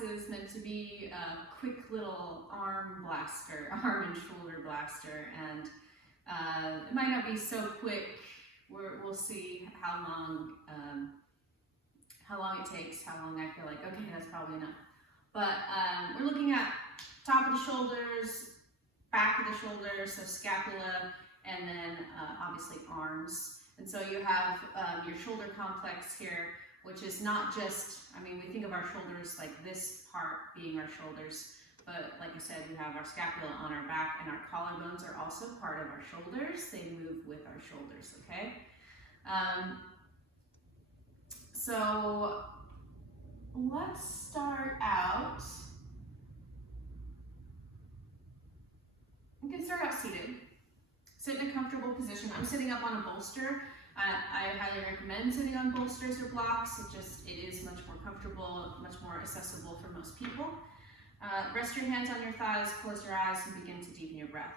is meant to be a quick little arm and shoulder blaster, and it might not be so quick. We'll see how long it takes, how long I feel like, okay, that's probably enough. But we're looking at top of the shoulders, back of the shoulders, so scapula, and then obviously arms. And so you have your shoulder complex here, which is not just, I mean, we think of our shoulders like this part being our shoulders, but like I said, we have our scapula on our back, and our collarbones are also part of our shoulders. They move with our shoulders, okay? So let's start out. You can start out seated. Sit in a comfortable position. I'm sitting up on a bolster. I highly recommend sitting on bolsters or blocks. It is much more comfortable, much more accessible for most people. Rest your hands on your thighs, close your eyes, and begin to deepen your breath.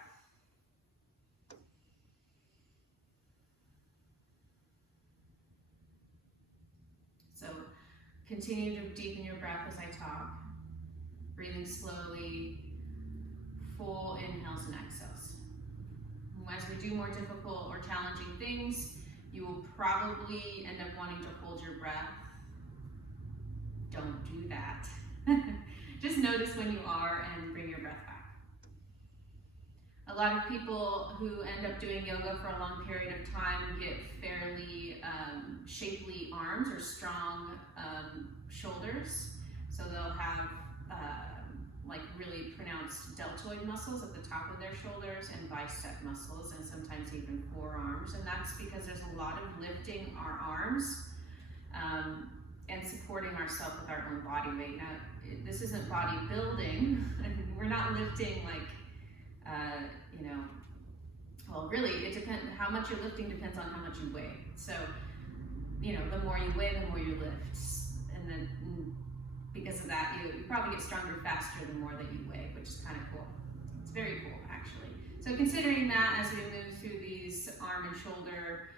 So continue to deepen your breath as I talk. Breathing slowly, full inhales and exhales. As we do more difficult or challenging things, you will probably end up wanting to hold your breath. Don't do that. Just notice when you are and bring your breath back. A lot of people who end up doing yoga for a long period of time get fairly shapely arms or strong shoulders. So they'll have like really pronounced deltoid muscles at the top of their shoulders and bicep muscles, and sometimes even forearms. And that's because there's a lot of lifting our arms and supporting ourselves with our own body weight. Now, this isn't bodybuilding. We're not lifting like, well, really, it depends. How much you're lifting depends on how much you weigh. So, the more you weigh, the more you lift. And then because of that, you probably get stronger faster the more that you weigh, which is kind of cool. It's very cool, actually. So considering that as we move through these arm and shoulder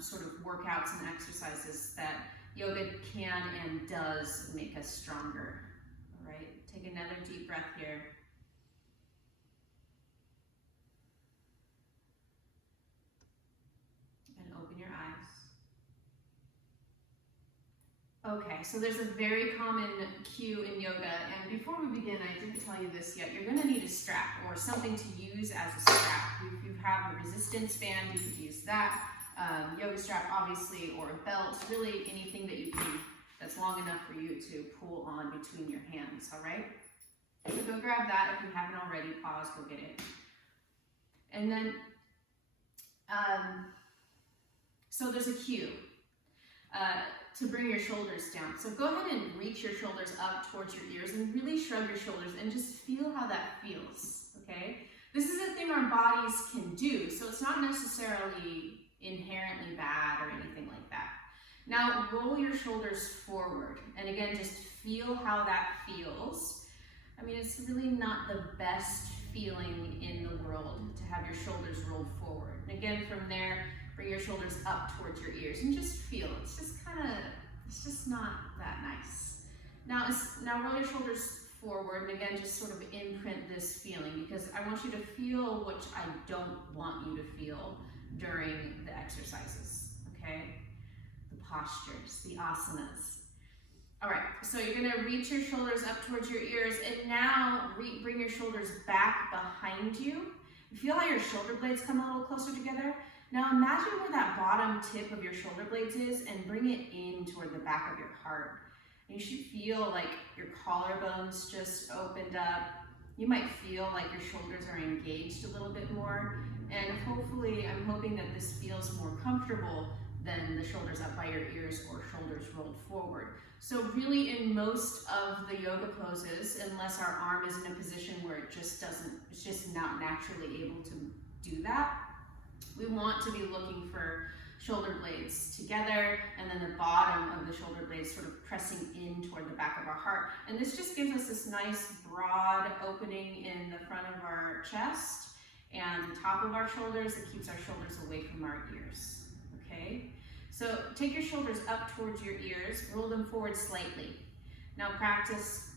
sort of workouts and exercises, that yoga can and does make us stronger. All right, take another deep breath here. And open your eyes. Okay, so there's a very common cue in yoga, and before we begin, I didn't tell you this yet, you're gonna need a strap or something to use as a strap. If you have a resistance band, you could use that. Yoga strap, obviously, or a belt, really anything that you can, that's long enough for you to pull on between your hands, all right? So go grab that. If you haven't already, pause, go get it. And then, so there's a cue to bring your shoulders down. So go ahead and reach your shoulders up towards your ears and really shrug your shoulders and just feel how that feels, okay? This is a thing our bodies can do, so it's not necessarily inherently bad or anything like that. Now roll your shoulders forward, and again, just feel how that feels. I mean, it's really not the best feeling in the world to have your shoulders rolled forward. And again, from there, bring your shoulders up towards your ears and just feel. It's just not that nice. Now roll your shoulders forward, and again, just sort of imprint this feeling, because I want you to feel what I don't want you to feel during the exercises, okay? The postures, the asanas. All right, so you're gonna reach your shoulders up towards your ears, and now bring your shoulders back behind you. You feel how your shoulder blades come a little closer together? Now imagine where that bottom tip of your shoulder blades is and bring it in toward the back of your heart. And you should feel like your collarbones just opened up. You might feel like your shoulders are engaged a little bit more. And hopefully, I'm hoping that this feels more comfortable than the shoulders up by your ears or shoulders rolled forward. So really, in most of the yoga poses, unless our arm is in a position where it's just not naturally able to do that, we want to be looking for shoulder blades together, and then the bottom of the shoulder blades sort of pressing in toward the back of our heart. And this just gives us this nice broad opening in the front of our chest and the top of our shoulders. It keeps our shoulders away from our ears, okay? So take your shoulders up towards your ears, roll them forward slightly. Now practice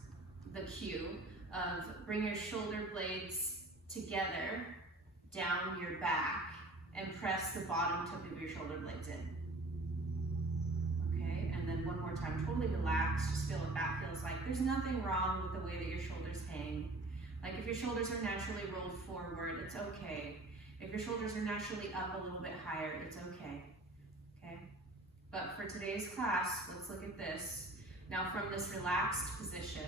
the cue of bring your shoulder blades together down your back and press the bottom tip of your shoulder blades in. Okay, and then one more time, totally relax, just feel what that feels like. There's nothing wrong with the way that your shoulders hang. Like if your shoulders are naturally rolled forward, it's okay. If your shoulders are naturally up a little bit higher, it's okay. Okay? But for today's class, let's look at this. Now from this relaxed position,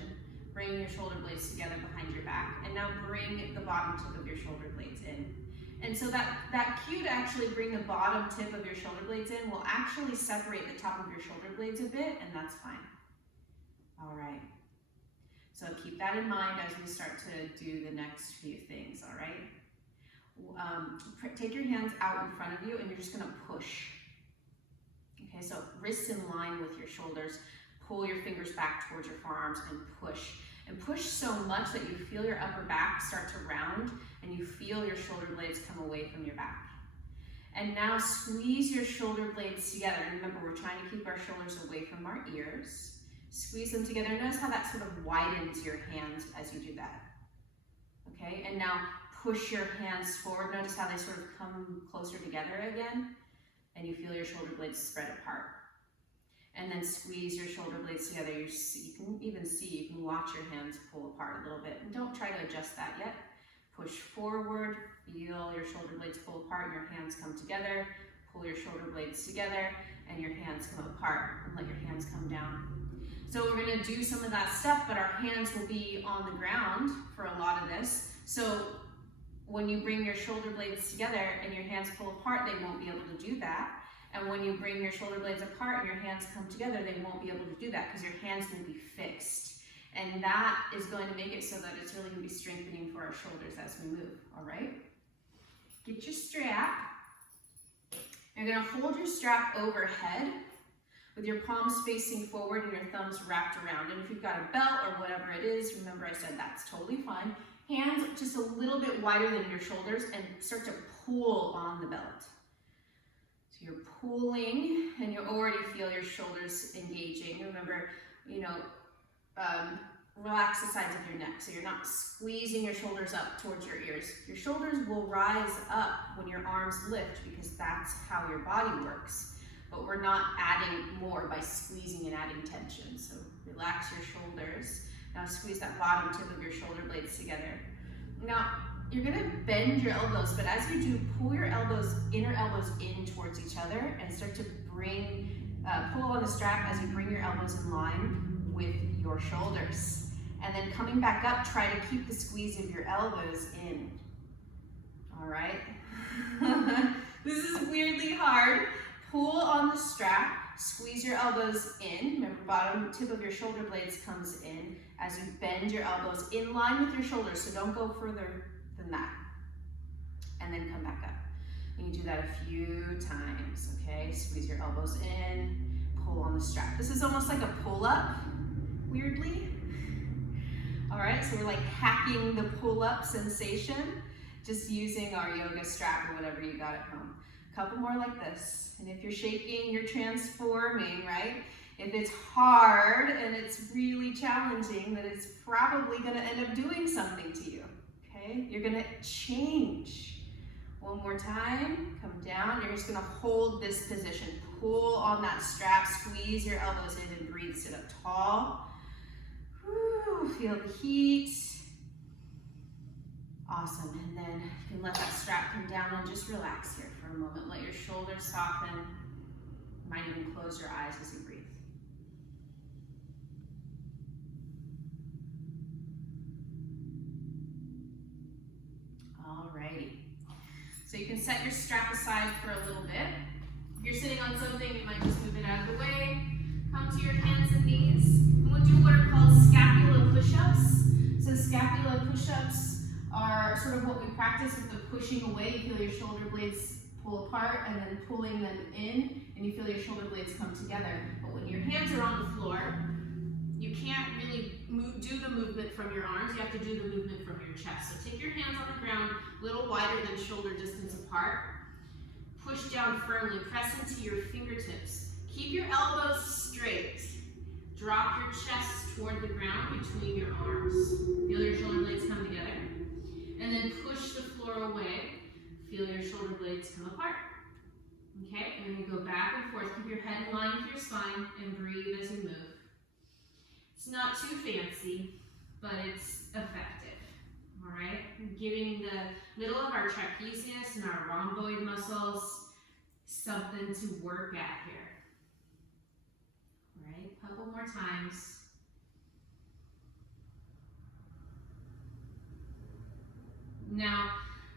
bring your shoulder blades together behind your back, and now bring the bottom tip of your shoulder blades in. And so that cue to actually bring the bottom tip of your shoulder blades in will actually separate the top of your shoulder blades a bit, and that's fine. All right. So keep that in mind as we start to do the next few things, all right? Take your hands out in front of you, and you're just gonna push. Okay, so wrists in line with your shoulders. Pull your fingers back towards your forearms and push. And push so much that you feel your upper back start to round and you feel your shoulder blades come away from your back. And now squeeze your shoulder blades together. And remember, we're trying to keep our shoulders away from our ears. Squeeze them together. Notice how that sort of widens your hands as you do that. Okay, and now push your hands forward. Notice how they sort of come closer together again. And you feel your shoulder blades spread apart. And then squeeze your shoulder blades together. You can even see, you can watch your hands pull apart a little bit. And don't try to adjust that yet. Push forward, feel your shoulder blades pull apart and your hands come together. Pull your shoulder blades together and your hands come apart, and let your hands come down. So we're gonna do some of that stuff, but our hands will be on the ground for a lot of this. So when you bring your shoulder blades together and your hands pull apart, they won't be able to do that. And when you bring your shoulder blades apart and your hands come together, they won't be able to do that because your hands will be fixed. And that is going to make it so that it's really going to be strengthening for our shoulders as we move, all right? Get your strap. You're going to hold your strap overhead with your palms facing forward and your thumbs wrapped around. And if you've got a belt or whatever it is, remember I said that's totally fine. Hands just a little bit wider than your shoulders and start to pull on the belt. So you're pulling and you already feel your shoulders engaging. Remember, relax the sides of your neck so you're not squeezing your shoulders up towards your ears. Your shoulders will rise up when your arms lift because that's how your body works. But we're not adding more by squeezing and adding tension. So relax your shoulders. Now squeeze that bottom tip of your shoulder blades together. Now, you're gonna bend your elbows, but as you do, pull your elbows, inner elbows in towards each other and start to pull on the strap as you bring your elbows in line with your shoulders. And then coming back up, try to keep the squeeze of your elbows in. All right? This is weirdly hard. Pull on the strap, squeeze your elbows in. Remember, bottom tip of your shoulder blades comes in as you bend your elbows in line with your shoulders, so don't go further than that. And then come back up. And you do that a few times, okay? Squeeze your elbows in, pull on the strap. This is almost like a pull-up, weirdly. All right, so we're like hacking the pull-up sensation, just using our yoga strap or whatever you got at home. A couple more like this. And if you're shaking, you're transforming, right? If it's hard and it's really challenging, then it's probably gonna end up doing something to you, okay? You're gonna change. One more time, come down. You're just gonna hold this position. Pull on that strap, squeeze your elbows in and breathe, sit up tall. Whew, feel the heat. Awesome, and then you can let that strap come down and just relax here for a moment. Let your shoulders soften. You might even close your eyes as you breathe. Alrighty. So you can set your strap aside for a little bit. If you're sitting on something, you might just move it out of the way. Come to your hands and knees. And we'll do what are called scapula push-ups. So scapula push-ups are sort of what we practice with the pushing away. You feel your shoulder blades pull apart and then pulling them in, and you feel your shoulder blades come together. But when your hands are on the floor, you can't really do the movement from your arms. You have to do the movement from your chest. So take your hands on the ground, a little wider than shoulder distance apart. Push down firmly, press into your fingertips. Keep your elbows straight. drop your chest toward the ground between your arms. Feel your shoulder blades come together. And then push the floor away. Feel your shoulder blades come apart. Okay, and then go back and forth. Keep your head in line with your spine and breathe as you move. It's not too fancy, but it's effective. All right, giving the middle of our trapezius and our rhomboid muscles something to work at here. All right, a couple more times. Now,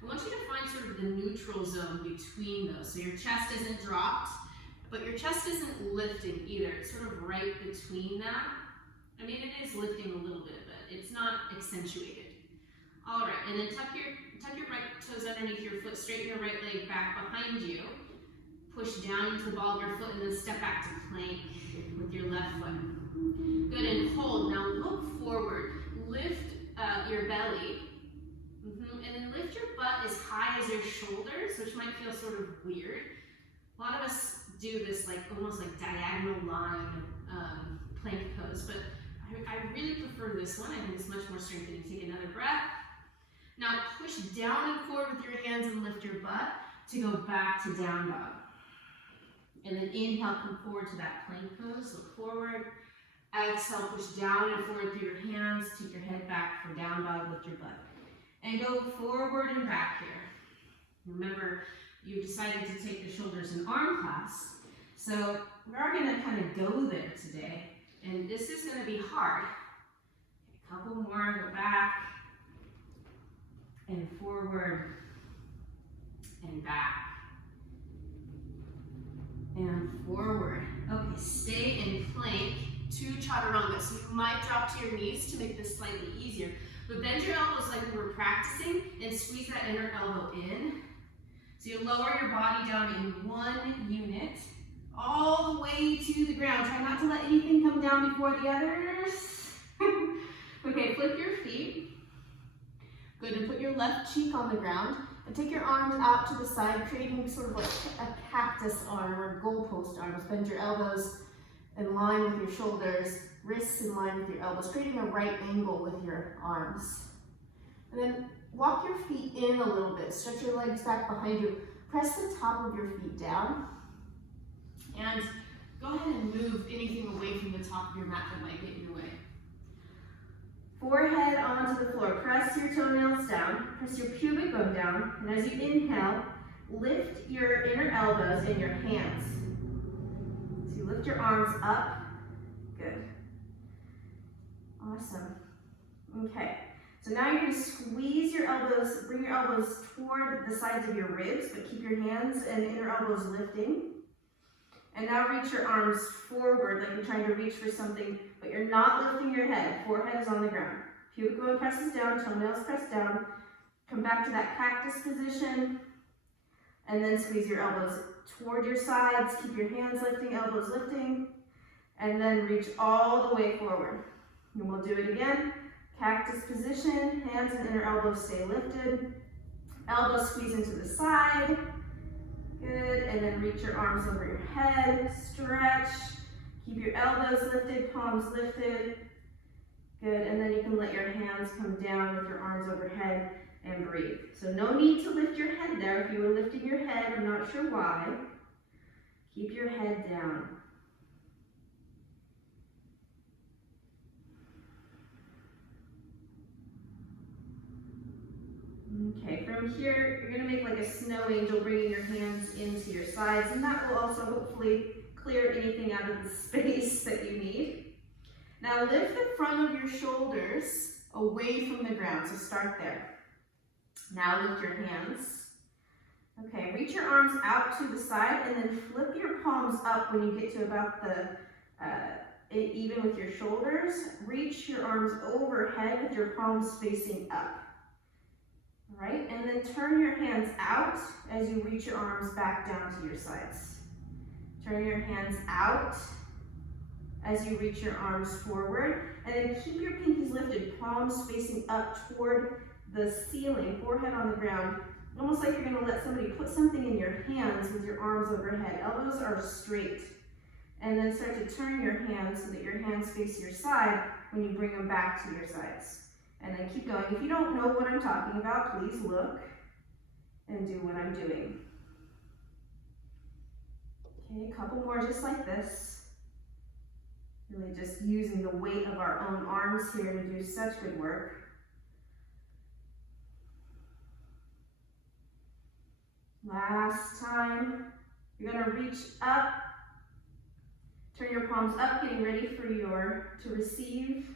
I want you to find sort of the neutral zone between those. So your chest isn't dropped, but your chest isn't lifting either. It's sort of right between that. I mean, it is lifting a little bit, but it's not accentuated. All right, and then tuck your right toes underneath your foot, straighten your right leg back behind you. Push down into the ball of your foot and then step back to plank with your left foot. Good, and hold. Now look forward. Lift your belly. And then lift your butt as high as your shoulders, which might feel sort of weird. A lot of us do this like almost like diagonal line plank pose, but I really prefer this one. I think it's much more strengthening. Take another breath. Now push down and forward with your hands and lift your butt to go back to down dog. And then inhale, come forward to that plank pose, look forward. Exhale, push down and forward through your hands, take your head back for down dog, lift your butt. And go forward and back here. Remember, you decided to take the shoulders and arm class. So we are gonna kind of go there today. And this is gonna be hard. A couple more, go back. And forward. And back. And forward. Okay, stay in plank to chaturanga. So you might drop to your knees to make this slightly easier. But bend your elbows like we were practicing and squeeze that inner elbow in. So you lower your body down in one unit, all the way to the ground. Try not to let anything come down before the others. Okay, flip your feet. Good, and put your left cheek on the ground. And take your arms out to the side, creating sort of like a cactus arm or goalpost arms. Bend your elbows in line with your shoulders, wrists in line with your elbows, creating a right angle with your arms. And then walk your feet in a little bit. Stretch your legs back behind you. Press the top of your feet down. And go ahead and move anything away from the top of your mat that might get in your way. Forehead onto the floor. Press your toenails down. Press your pubic bone down. And as you inhale, lift your inner elbows in your hands. So you lift your arms up. Good. Awesome. Okay. So now you're going to squeeze your elbows, bring your elbows toward the sides of your ribs, but keep your hands and inner elbows lifting. And now reach your arms forward like you're trying to reach for something, but you're not lifting your head. Forehead is on the ground. Pubic bone presses down, toenails press down. Come back to that cactus position. And then squeeze your elbows toward your sides. Keep your hands lifting, elbows lifting. And then reach all the way forward. And we'll do it again. Cactus position, hands and inner elbows stay lifted. Elbows squeeze into the side. Good, and then reach your arms over your head, stretch. Keep your elbows lifted, palms lifted. Good, and then you can let your hands come down with your arms overhead and breathe. So no need to lift your head there. If you were lifting your head, I'm not sure why. Keep your head down. Okay, from here, you're going to make like a snow angel, bringing your hands into your sides, and that will also hopefully clear anything out of the space that you need. Now lift the front of your shoulders away from the ground, so start there. Now lift your hands. Okay, reach your arms out to the side, and then flip your palms up when you get to about the, even with your shoulders. Reach your arms overhead with your palms facing up. Right, and then turn your hands out as you reach your arms back down to your sides. Turn your hands out as you reach your arms forward, and then keep your pinkies lifted, palms facing up toward the ceiling, forehead on the ground, almost like you're going to let somebody put something in your hands with your arms overhead. Elbows are straight, And then start to turn your hands so that your hands face your side when you bring them back to your sides. And then keep going. If you don't know what I'm talking about, please look and do what I'm doing. Okay, a couple more just like this. Really just using the weight of our own arms here to do such good work. Last time, you're gonna reach up, turn your palms up, getting ready for to receive.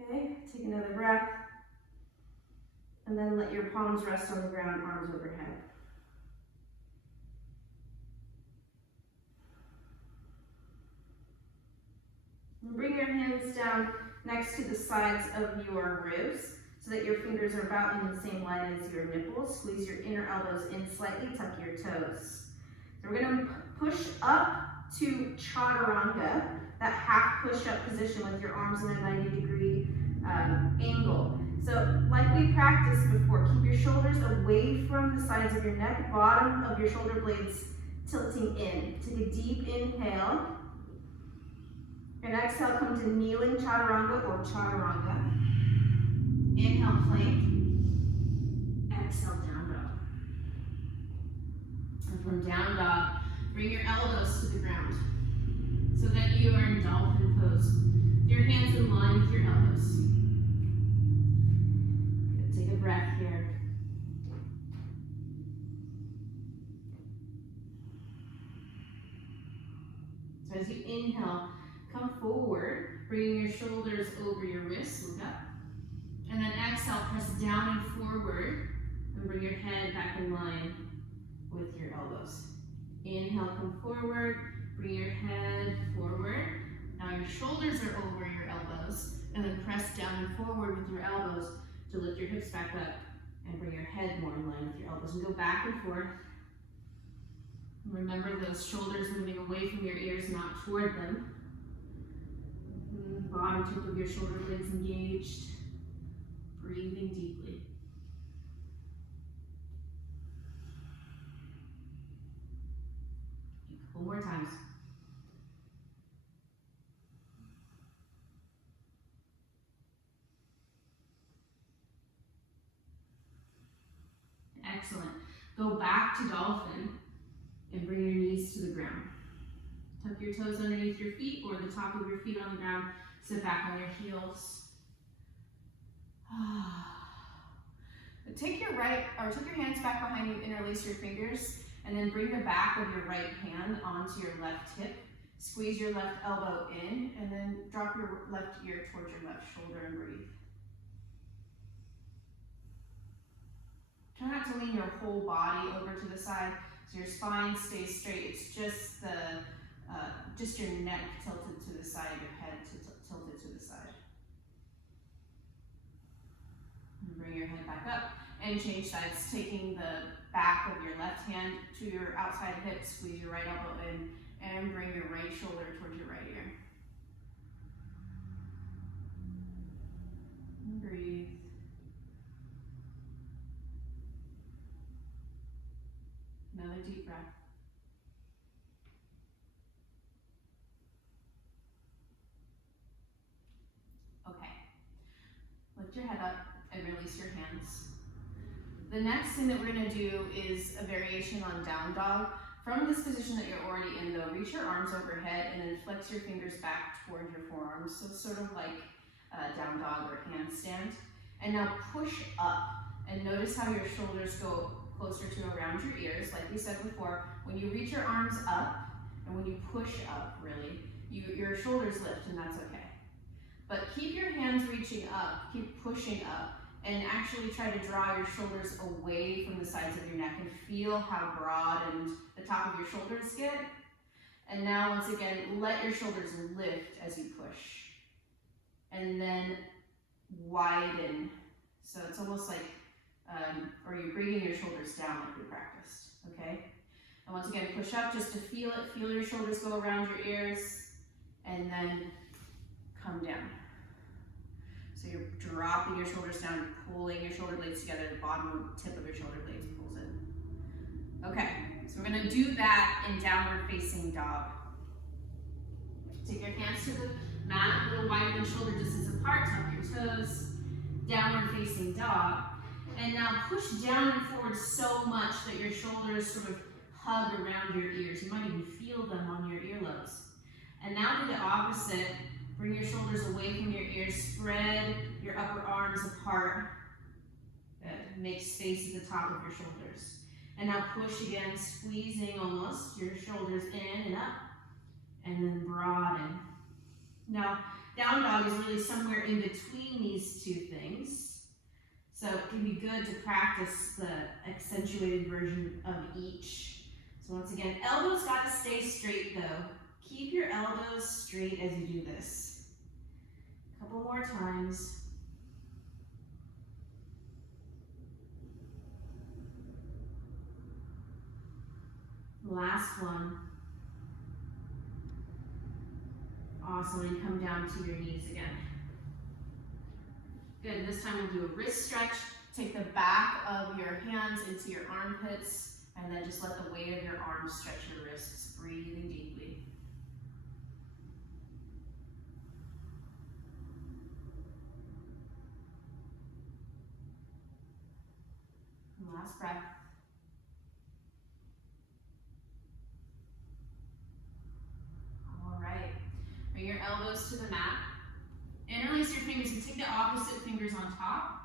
Okay, take another breath. And then let your palms rest on the ground, arms overhead. And bring your hands down next to the sides of your ribs so that your fingers are about in the same line as your nipples. Squeeze your inner elbows in slightly, tuck your toes. So we're gonna push up to chaturanga, that half push-up position with your arms in a 90-degree angle. So like we practiced before, keep your shoulders away from the sides of your neck, bottom of your shoulder blades tilting in. Take a deep inhale. And exhale, come to kneeling chaturanga or chaturanga. Inhale, plank. Exhale, down dog. And from down dog, bring your elbows to the ground so that you are in dolphin pose. Your hands in line with your elbows. Good. Take a breath here. So as you inhale, come forward, bringing your shoulders over your wrists, look up. And then exhale, press down and forward, and bring your head back in line with your elbows. Inhale, come forward, bring your head forward. Now your shoulders are over your elbows, and then press down and forward with your elbows to lift your hips back up and bring your head more in line with your elbows. And go back and forth. Remember those shoulders moving away from your ears, not toward them. Bottom tip of your shoulder blades engaged. Breathing deeply. A couple more times. Excellent. Go back to dolphin and bring your knees to the ground. Tuck your toes underneath your feet or the top of your feet on the ground. Sit back on your heels. Take your hands back behind you, interlace your fingers, and then bring the back of your right hand onto your left hip. Squeeze your left elbow in, and then drop your left ear towards your left shoulder and breathe. Try not to lean your whole body over to the side so your spine stays straight. It's just your neck tilted to the side, your head tilted to the side. And bring your head back up and change sides, taking the back of your left hand to your outside hip, squeeze your right elbow in, and bring your right shoulder towards your right ear. And breathe. Another deep breath. Okay. Lift your head up and release your hands. The next thing that we're going to do is a variation on down dog. From this position that you're already in though, reach your arms overhead and then flex your fingers back toward your forearms. So sort of like down dog or handstand. And now push up and notice how your shoulders go closer to around your ears. Like we said before, when you reach your arms up and when you push up, really, your shoulders lift, and that's okay. But keep your hands reaching up, keep pushing up, and actually try to draw your shoulders away from the sides of your neck and feel how broad and the top of your shoulders get. And now, once again, let your shoulders lift as you push. And then widen. So it's almost like, or you're bringing your shoulders down like we practiced, okay? And once again, push up just to feel it. Feel your shoulders go around your ears, and then come down. So you're dropping your shoulders down, pulling your shoulder blades together, the bottom tip of your shoulder blades pulls in. Okay, so we're gonna do that in downward facing dog. Take your hands to the mat, a little wider than shoulder distance apart, tuck your toes, downward facing dog. And now push down and forward so much that your shoulders sort of hug around your ears. You might even feel them on your earlobes. And now do the opposite. Bring your shoulders away from your ears, spread your upper arms apart. Good. Make space at the top of your shoulders. And now push again, squeezing almost your shoulders in and up, and then broaden. Now, down dog is really somewhere in between these two things. So it can be good to practice the accentuated version of each. So once again, elbows gotta stay straight though. Keep your elbows straight as you do this. A couple more times. Last one. Awesome, and come down to your knees again. Good, this time we'll do a wrist stretch. Take the back of your hands into your armpits, and then just let the weight of your arms stretch your wrists, breathing deeply. Last breath. All right. Bring your elbows to the mat. Interlace your fingers and take the opposite fingers on top.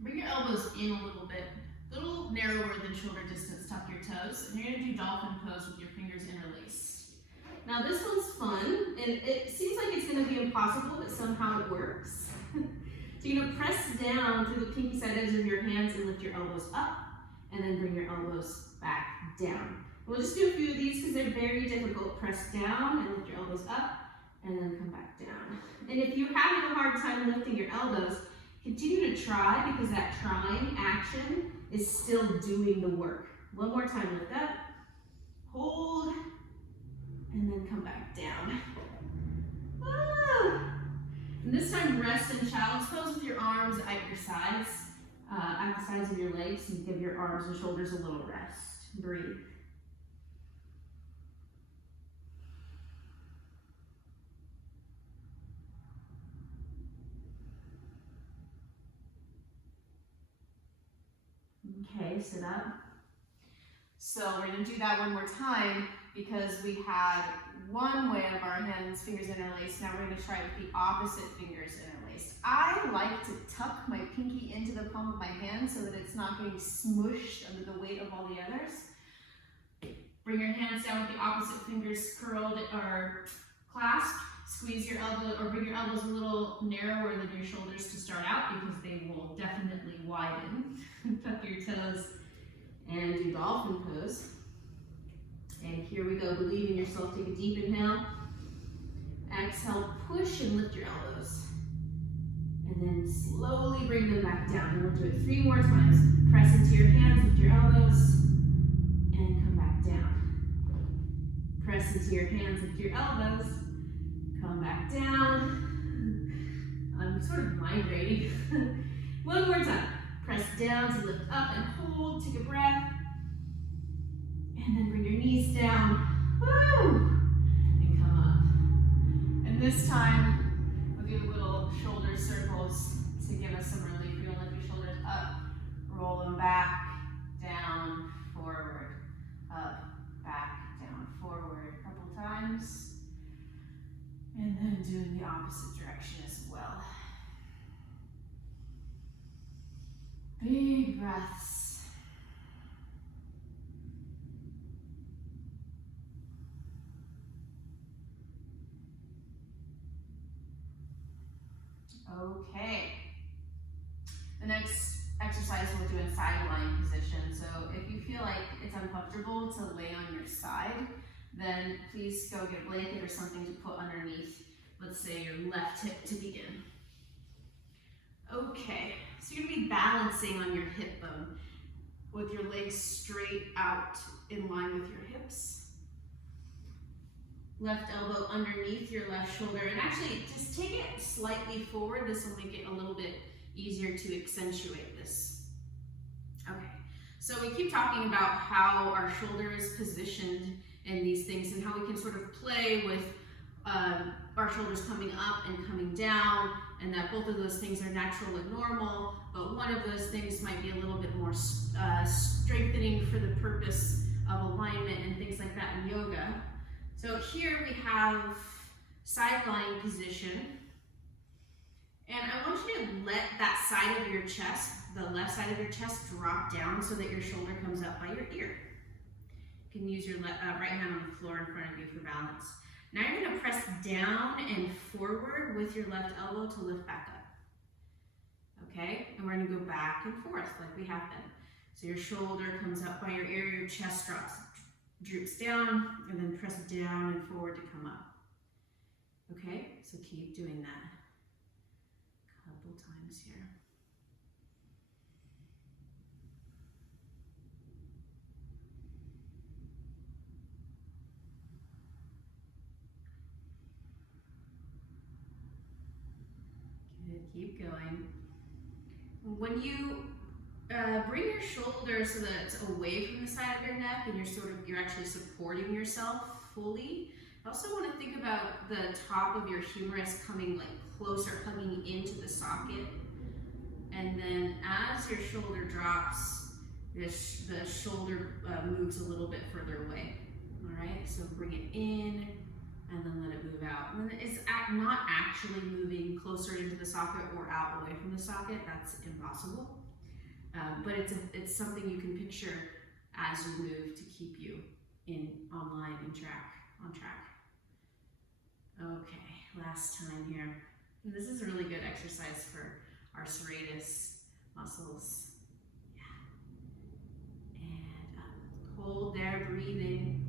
Bring your elbows in a little bit, a little narrower than shoulder distance. Tuck your toes. And you're going to do dolphin pose with your fingers interlaced. Now this one's fun, and it seems like it's going to be impossible, but somehow it works. So you're going to press down through the pinky side edges of your hands and lift your elbows up, and then bring your elbows back down. We'll just do a few of these because they're very difficult. Press down and lift your elbows up, and then come back down. And if you're having a hard time lifting your elbows, continue to try, because that trying action is still doing the work. One more time, lift up, hold, and then come back down. Ah. And this time, rest in child's pose with your arms at your sides, at the sides of your legs, and give your arms and shoulders a little rest. Breathe. Okay, sit up. So we're going to do that one more time because we had one way of our hands, fingers interlaced. Now we're going to try it with the opposite fingers interlaced. I like to tuck my pinky into the palm of my hand so that it's not getting smushed under the weight of all the others. Bring your hands down with the opposite fingers curled or clasped. Squeeze your elbow, or bring your elbows a little narrower than your shoulders to start out, because they will definitely widen. Tuck your toes and do dolphin pose. And here we go. Believe in yourself. Take a deep inhale. Exhale, push and lift your elbows. And then slowly bring them back down. And we'll do it 3 more times. Press into your hands, lift your elbows, and come back down. Press into your hands, lift your elbows. Come back down. I'm sort of migrating. One more time. Press down to lift up and hold. Take a breath. And then bring your knees down. Woo! And come up. And this time, we'll do little shoulder circles to give us some relief. You're gonna lift your shoulders up, roll them back, down, forward, up, back, down, forward. A couple times. And then doing the opposite direction as well. Big breaths. Okay. The next exercise we'll do in side lying position. So if you feel like it's uncomfortable to lay on your side, then please go get a blanket or something to put underneath, let's say your left hip to begin. Okay, so you're gonna be balancing on your hip bone with your legs straight out in line with your hips. Left elbow underneath your left shoulder, and actually just take it slightly forward. This will make it a little bit easier to accentuate this. Okay, so we keep talking about how our shoulder is positioned and these things, and how we can sort of play with our shoulders coming up and coming down, and that both of those things are natural and normal, but one of those things might be a little bit more strengthening for the purpose of alignment and things like that in yoga. So here we have side lying position, and I want you to let that side of your chest, the left side of your chest, drop down so that your shoulder comes up by your ear. You can use your right hand on the floor in front of you for balance. Now you're going to press down and forward with your left elbow to lift back up. Okay? And we're going to go back and forth like we have been. So your shoulder comes up by your ear, your chest droops down, and then press down and forward to come up. Okay? So keep doing that a couple times here. Keep going. When you bring your shoulders so that it's away from the side of your neck and you're actually supporting yourself fully, I also want to think about the top of your humerus coming like closer, hugging into the socket. And then as your shoulder drops, the shoulder moves a little bit further away. All right, so bring it in, and then let it move out. And it's not actually moving closer into the socket or out away from the socket. That's impossible. But it's something you can picture as you move to keep you on track. Okay, last time here. And this is a really good exercise for our serratus muscles. Yeah. And up. Hold there, breathing.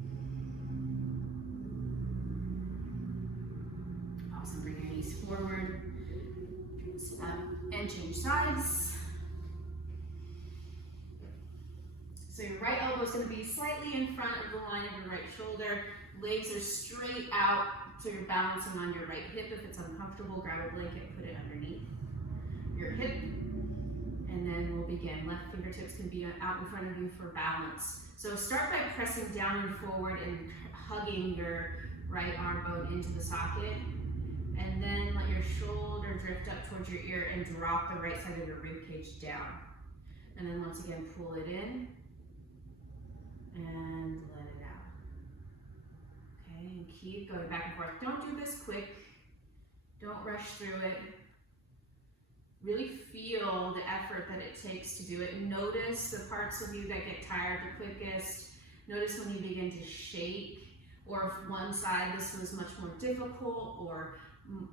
Awesome, bring your knees forward, sit up, and change sides. So your right elbow is going to be slightly in front of the line of your right shoulder. Legs are straight out, so you're balancing on your right hip. If it's uncomfortable, grab a blanket, put it underneath your hip, and then we'll begin. Left fingertips can be out in front of you for balance. So start by pressing down and forward and hugging your right arm bone into the socket. And then let your shoulder drift up towards your ear and drop the right side of your rib cage down. And then once again, pull it in and let it out. Okay, and keep going back and forth. Don't do this quick. Don't rush through it. Really feel the effort that it takes to do it. Notice the parts of you that get tired the quickest. Notice when you begin to shake, or if one side this was much more difficult, or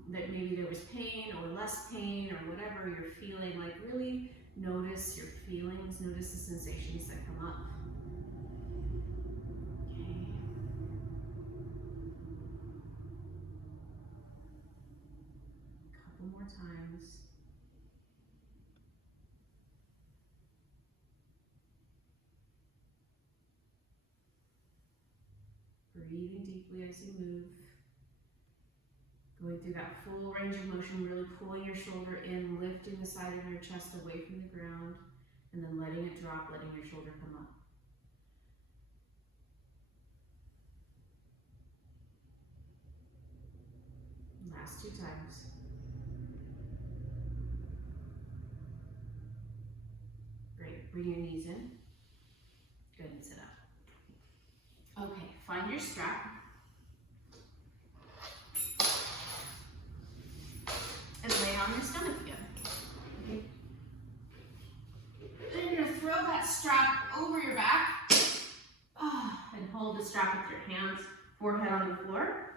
that maybe there was pain or less pain or whatever you're feeling. Like really notice your feelings, notice the sensations that come up. Okay. Couple more times. Breathing deeply as you move. Going through that full range of motion, really pulling your shoulder in, lifting the side of your chest away from the ground, and then letting it drop, letting your shoulder come up. Last 2 times. Great, bring your knees in. Good, and sit up. Okay, find your strap. And lay on your stomach again. Okay. Then you're going to throw that strap over your back. And hold the strap with your hands, forehead on the floor.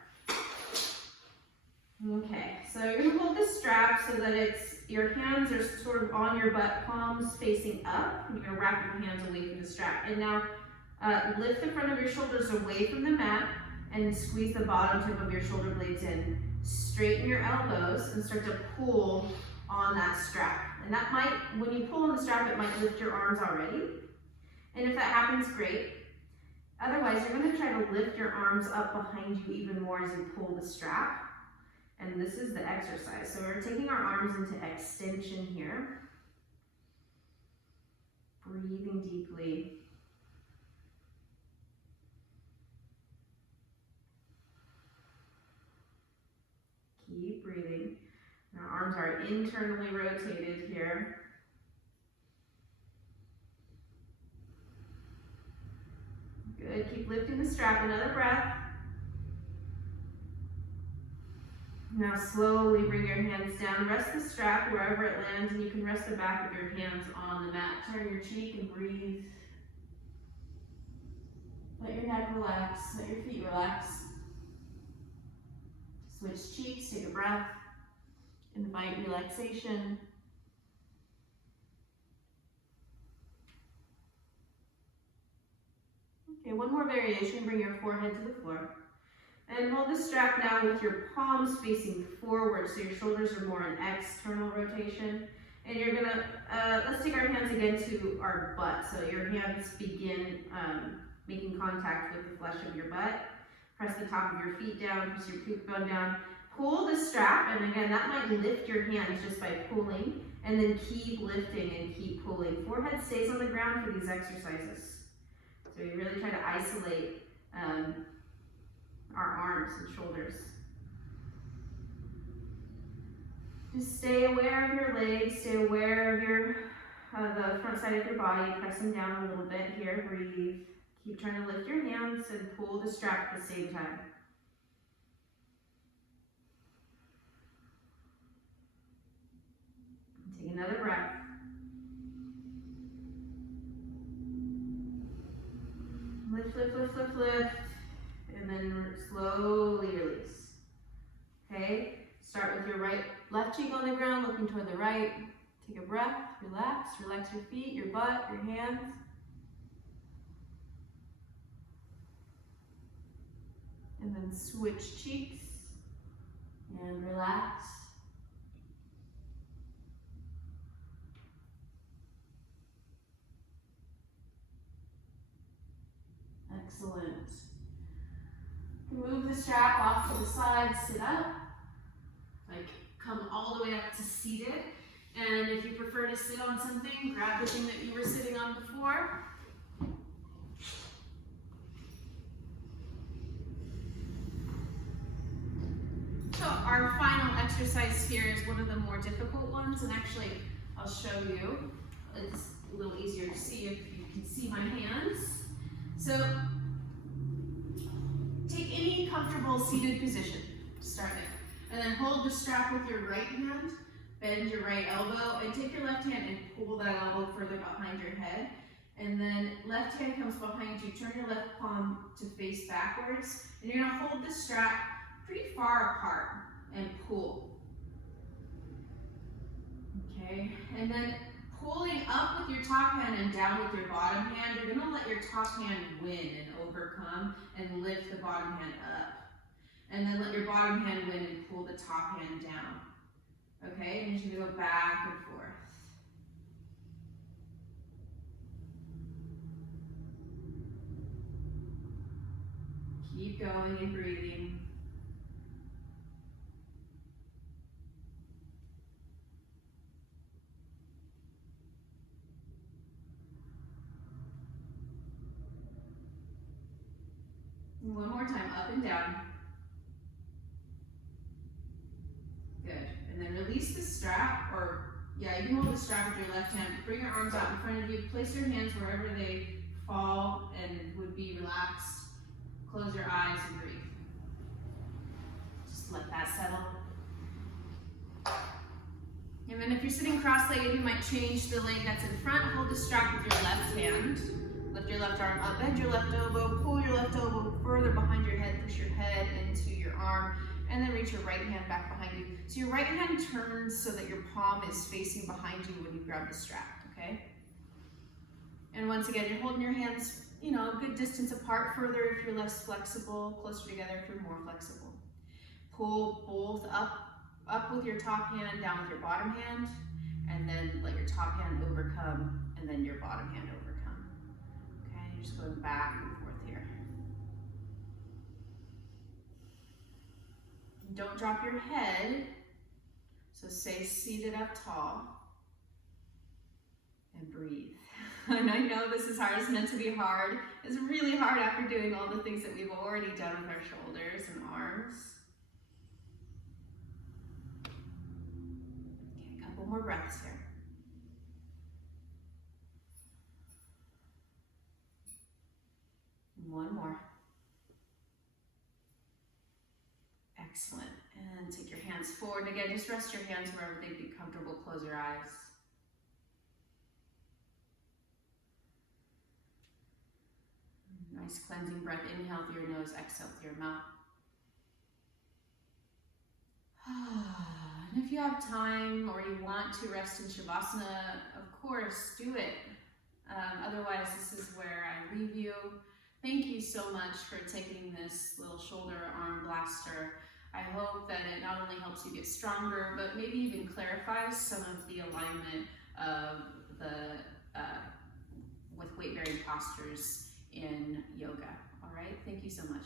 Okay, so you're going to hold the strap so that your hands are sort of on your butt, palms facing up. You're going to wrap your hands away from the strap. And now lift the front of your shoulders away from the mat and squeeze the bottom tip of your shoulder blades in. Straighten your elbows and start to pull on that strap. And that might, when you pull on the strap, it might lift your arms already. And if that happens, great. Otherwise, you're going to try to lift your arms up behind you even more as you pull the strap. And this is the exercise. So we're taking our arms into extension here. Breathing deeply. Keep breathing. Our arms are internally rotated here. Good, keep lifting the strap, another breath. Now slowly bring your hands down, rest the strap wherever it lands, and you can rest the back of your hands on the mat. Turn your cheek and breathe. Let your neck relax, let your feet relax. Switch cheeks, take a breath. Invite relaxation. Okay, one more variation, bring your forehead to the floor. And hold the strap now with your palms facing forward, so your shoulders are more in external rotation. And you're gonna, let's take our hands again to our butt. So your hands begin making contact with the flesh of your butt. Press the top of your feet down, press your puke bone down. Pull the strap, and again, that might lift your hands just by pulling, and then keep lifting and keep pulling. Forehead stays on the ground for these exercises. So you really try to isolate our arms and shoulders. Just stay aware of your legs, stay aware of your the front side of your body. Press them down a little bit here, breathe. Keep trying to lift your hands and pull the strap at the same time. Take another breath. Lift, lift, lift, lift, lift, and then slowly release. Okay, start with your left cheek on the ground, looking toward the right. Take a breath, relax your feet, your butt, your hands. And then switch cheeks and relax. Excellent. Move the strap off to the side, sit up. Like come all the way up to seated. And if you prefer to sit on something, grab the thing that you were sitting on before. So our final exercise here is one of the more difficult ones, and actually I'll show you. It's a little easier to see if you can see my hands. So take any comfortable seated position, start there, and then hold the strap with your right hand, bend your right elbow, and take your left hand and pull that elbow further behind your head. And then left hand comes behind you, turn your left palm to face backwards, and you're gonna hold the strap pretty far apart and pull. Okay, and then pulling up with your top hand and down with your bottom hand, you're gonna let your top hand win and overcome and lift the bottom hand up. And then let your bottom hand win and pull the top hand down. Okay, and you're just gonna go back and forth. Keep going and breathing. One more time, up and down. Good. And then release the strap, you can hold the strap with your left hand. Bring your arms out in front of you. Place your hands wherever they fall and would be relaxed. Close your eyes and breathe. Just let that settle. And then if you're sitting cross-legged, you might change the leg that's in front. Hold the strap with your left hand. Lift your left arm up, bend your left elbow, pull your left elbow further behind your head, push your head into your arm, and then reach your right hand back behind you. So your right hand turns so that your palm is facing behind you when you grab the strap, okay? And once again, you're holding your hands, a good distance apart, further if you're less flexible, closer together if you're more flexible. Pull both up with your top hand, down with your bottom hand, and then let your top hand overcome, and then your bottom hand overcome. Okay, you're just going back and forth here. Don't drop your head, so stay seated up tall, and breathe. And I know this is hard, it's meant to be hard. It's really hard after doing all the things that we've already done with our shoulders and arms. more breaths here. One more. Excellent. And take your hands forward. Again, just rest your hands wherever they'd be comfortable. Close your eyes. Nice cleansing breath. Inhale through your nose, exhale through your mouth. And if you have time or you want to rest in Shavasana, of course, do it. Otherwise, this is where I leave you. Thank you so much for taking this little shoulder arm blaster. I hope that it not only helps you get stronger, but maybe even clarifies some of the alignment of the with weight-bearing postures in yoga. All right, thank you so much.